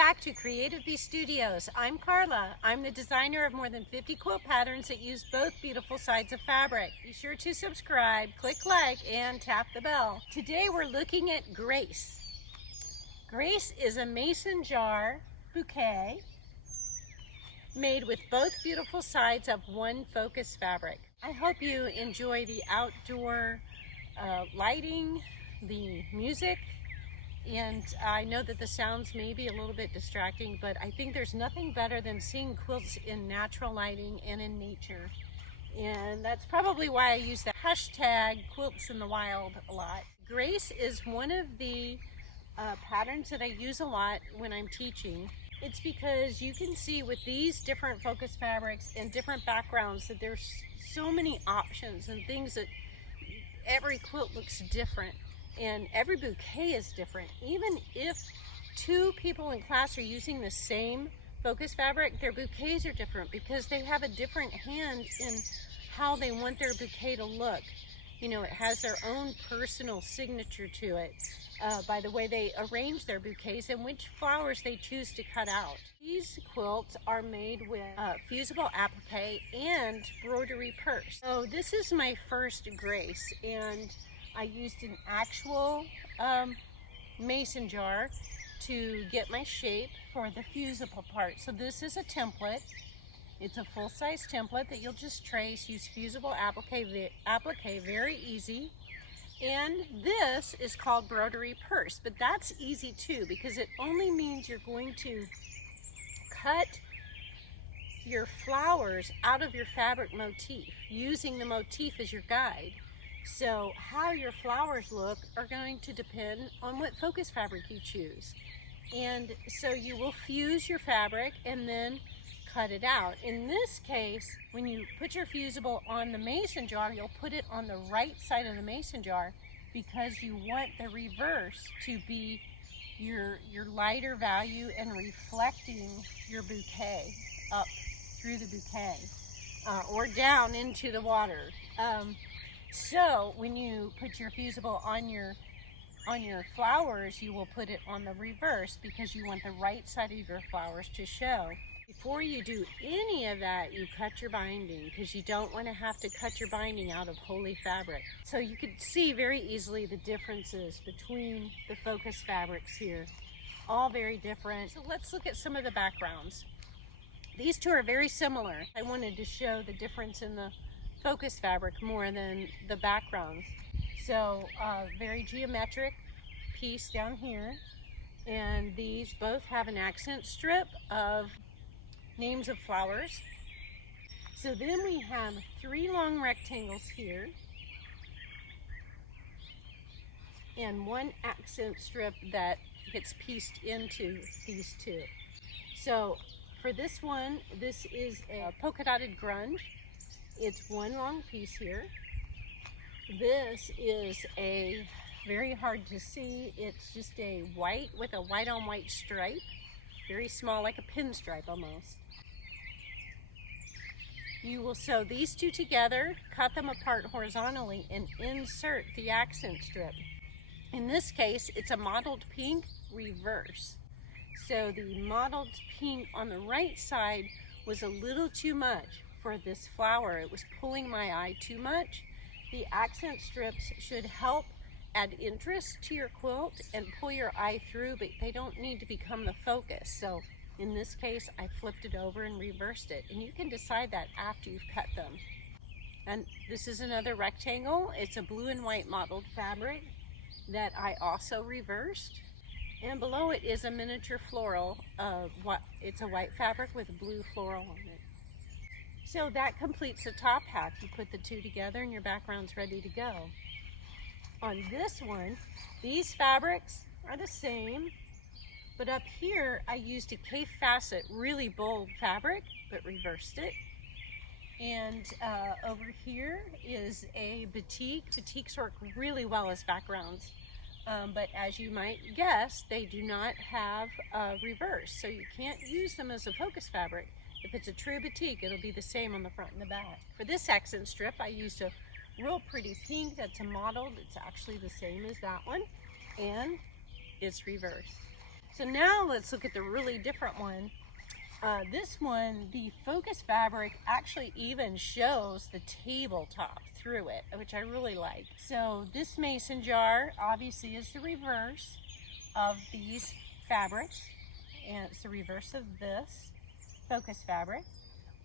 back to Creative Bee Studios. I'm Karla. I'm the designer of more than 50 quilt patterns that use both beautiful sides of fabric. Be sure to subscribe, click like, and tap the bell. Today we're looking at Grace. Grace is a mason jar bouquet made with both beautiful sides of one focus fabric. I hope you enjoy the outdoor lighting, the music, and I know that the sounds may be a little bit distracting, but I think there's nothing better than seeing quilts in natural lighting and in nature. And that's probably why I use the hashtag quilts in the wild a lot. Grace is one of the patterns that I use a lot when I'm teaching. It's because you can see with these different focus fabrics and different backgrounds that there's so many options and things that every quilt looks different. And every bouquet is different. Even if two people in class are using the same focus fabric, their bouquets are different because they have a different hand in how they want their bouquet to look. You know, it has their own personal signature to it by the way they arrange their bouquets and which flowers they choose to cut out. These quilts are made with fusible applique and broderie perse. So this is my first Grace, and I used an actual mason jar to get my shape for the fusible part. So this is a template. It's a full-size template that you'll just trace, use fusible applique, very easy. And this is called broderie perse, but that's easy too because it only means you're going to cut your flowers out of your fabric motif, using the motif as your guide. So how your flowers look are going to depend on what focus fabric you choose. And so you will fuse your fabric and then cut it out. In this case, when you put your fusible on the mason jar, you'll put it on the right side of the mason jar because you want the reverse to be your lighter value and reflecting your bouquet up through the bouquet or down into the water. So when you put your fusible on your flowers, you will put it on the reverse because you want the right side of your flowers to show. Before you do any of that, you cut your binding because you don't want to have to cut your binding out of holy fabric. So you can see very easily the differences between the focus fabrics here. All very different. So let's look at some of the backgrounds. These two are very similar. I wanted to show the difference in the focus fabric more than the backgrounds. So very geometric piece down here, and these both have an accent strip of names of flowers. So then we have three long rectangles here and one accent strip that gets pieced into these two. So for this one, this is a polka dotted grunge. It's one long piece here. This is a very hard to see. It's just a white with a white on white stripe. Very small, like a pinstripe almost. You will sew these two together, cut them apart horizontally, and insert the accent strip. In this case, it's a mottled pink reverse. So the mottled pink on the right side was a little too much for this flower. It was pulling my eye too much. The accent strips should help add interest to your quilt and pull your eye through, but they don't need to become the focus. So in this case, I flipped it over and reversed it, and you can decide that after you've cut them. And this is another rectangle. It's a blue and white mottled fabric that I also reversed. And below it is a miniature floral. It's a white fabric with a blue floral on it. So that completes the top half. You put the two together and your background's ready to go. On this one, these fabrics are the same, but up here I used a K facet, really bold fabric, but reversed it. And over here is a batik. Batiks work really well as backgrounds, but as you might guess, they do not have a reverse, so you can't use them as a focus fabric. If it's a true batik, it'll be the same on the front and the back. For this accent strip, I used a real pretty pink that's a mottled. It's actually the same as that one, and it's reversed. So now let's look at the really different one. This one, the focus fabric actually even shows the tabletop through it, which I really like. So this mason jar obviously is the reverse of these fabrics, and it's the reverse of this focus fabric.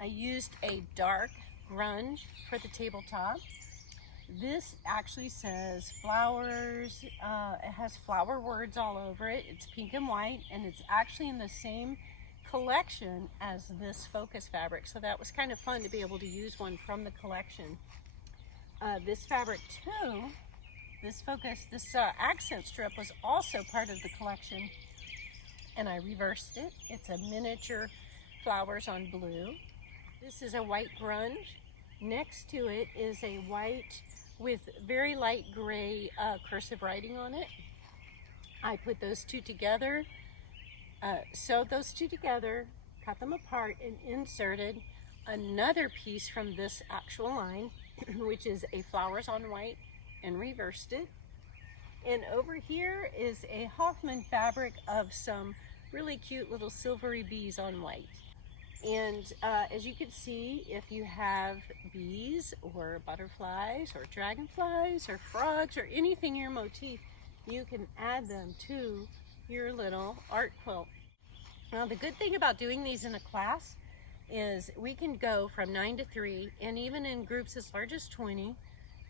I used a dark grunge for the tabletop. This actually says flowers. It has flower words all over it. It's pink and white, and it's actually in the same collection as this focus fabric. So that was kind of fun to be able to use one from the collection. This fabric too, this accent strip was also part of the collection, and I reversed it. It's a miniature flowers on blue. This is a white grunge. Next to it is a white with very light gray cursive writing on it. I put those two together, sewed those two together, cut them apart, and inserted another piece from this actual line, which is a flowers on white, and reversed it. And over here is a Hoffman fabric of some really cute little silvery bees on white. And as you can see, if you have bees or butterflies or dragonflies or frogs or anything in your motif, you can add them to your little art quilt. Now the good thing about doing these in a class is we can go from 9 to 3, and even in groups as large as 20,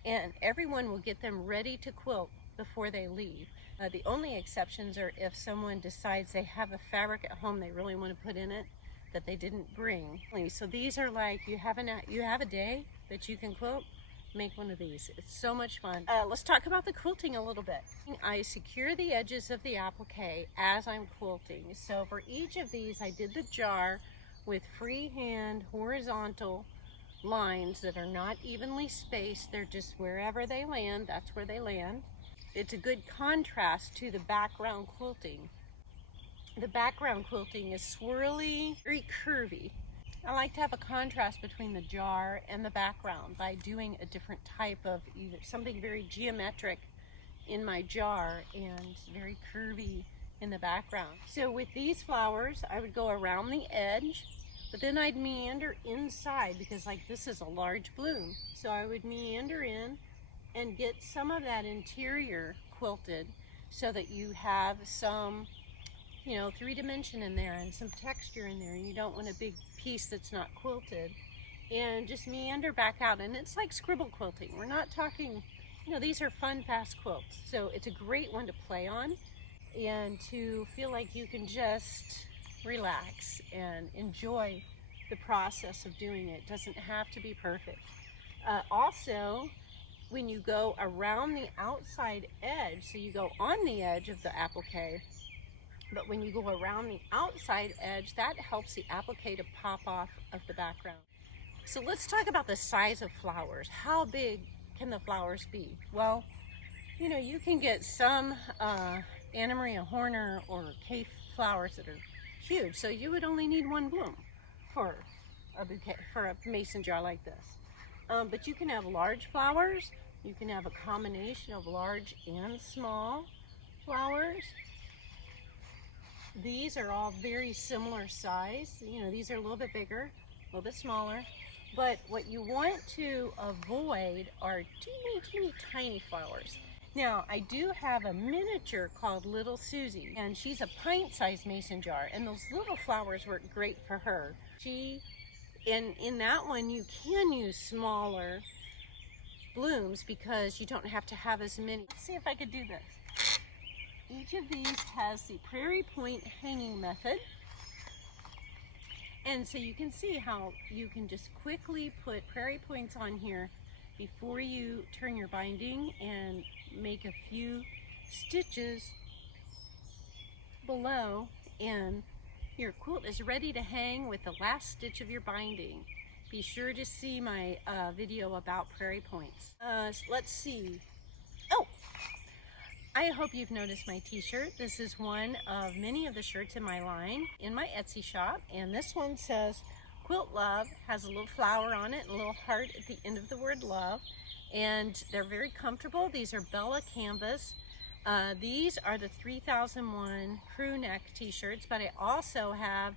and everyone will get them ready to quilt before they leave. The only exceptions are if someone decides they have a fabric at home they really want to put in it that they didn't bring. So these are like, you have a day that you can quilt, make one of these. It's so much fun. Let's talk about the quilting a little bit. I secure the edges of the applique as I'm quilting. So for each of these, I did the jar with freehand horizontal lines that are not evenly spaced. They're just wherever they land, that's where they land. It's a good contrast to the background quilting. The background quilting is swirly, very curvy. I like to have a contrast between the jar and the background by doing a different type of either something very geometric in my jar and very curvy in the background. So with these flowers, I would go around the edge, but then I'd meander inside because like this is a large bloom. So I would meander in and get some of that interior quilted so that you have some, you know, 3-dimension in there and some texture in there. You don't want a big piece that's not quilted. And just meander back out. And it's like scribble quilting. We're not talking, you know, these are fun, fast quilts. So it's a great one to play on and to feel like you can just relax and enjoy the process of doing it. It doesn't have to be perfect. Also, when you go around the outside edge, so you go on the edge of the applique, but when you go around the outside edge, that helps the applique to pop off of the background. So let's talk about the size of flowers. How big can the flowers be? Well, you know, you can get some Anna Maria Horner or K flowers that are huge, so you would only need one bloom for a bouquet, for a mason jar like this. But you can have large flowers. You can have a combination of large and small flowers. These are all very similar size. You know, these are a little bit bigger, a little bit smaller. But what you want to avoid are teeny, teeny, tiny flowers. Now, I do have a miniature called Little Susie, and she's a pint-sized mason jar, and those little flowers work great for her. In that one, you can use smaller blooms because you don't have to have as many. Let's see if I could do this. Each of these has the prairie point hanging method. And so you can see how you can just quickly put prairie points on here before you turn your binding and make a few stitches below, and your quilt is ready to hang with the last stitch of your binding. Be sure to see my video about prairie points. Let's see. Oh, I hope you've noticed my t-shirt. This is one of many of the shirts in my line in my Etsy shop, and this one says Quilt Love, has a little flower on it, a little heart at the end of the word love, and they're very comfortable. These are Bella canvas These are the 3001 crew neck t-shirts, but I also have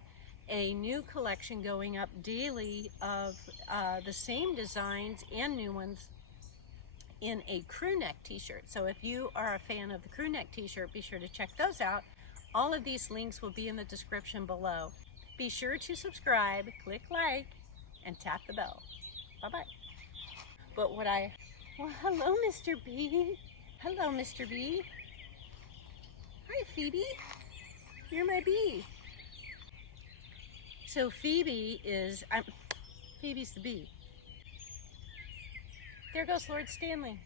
a new collection going up daily of the same designs and new ones in a crew neck t-shirt. So if you are a fan of the crew neck t-shirt, be sure to check those out. All of these links will be in the description below. Be sure to subscribe, click like, and tap the bell. Bye-bye. But well, hello, Mr. B. Hello, Mr. B. Hi, Phoebe. You're my bee. So Phoebe's the bee. There goes Lord Stanley.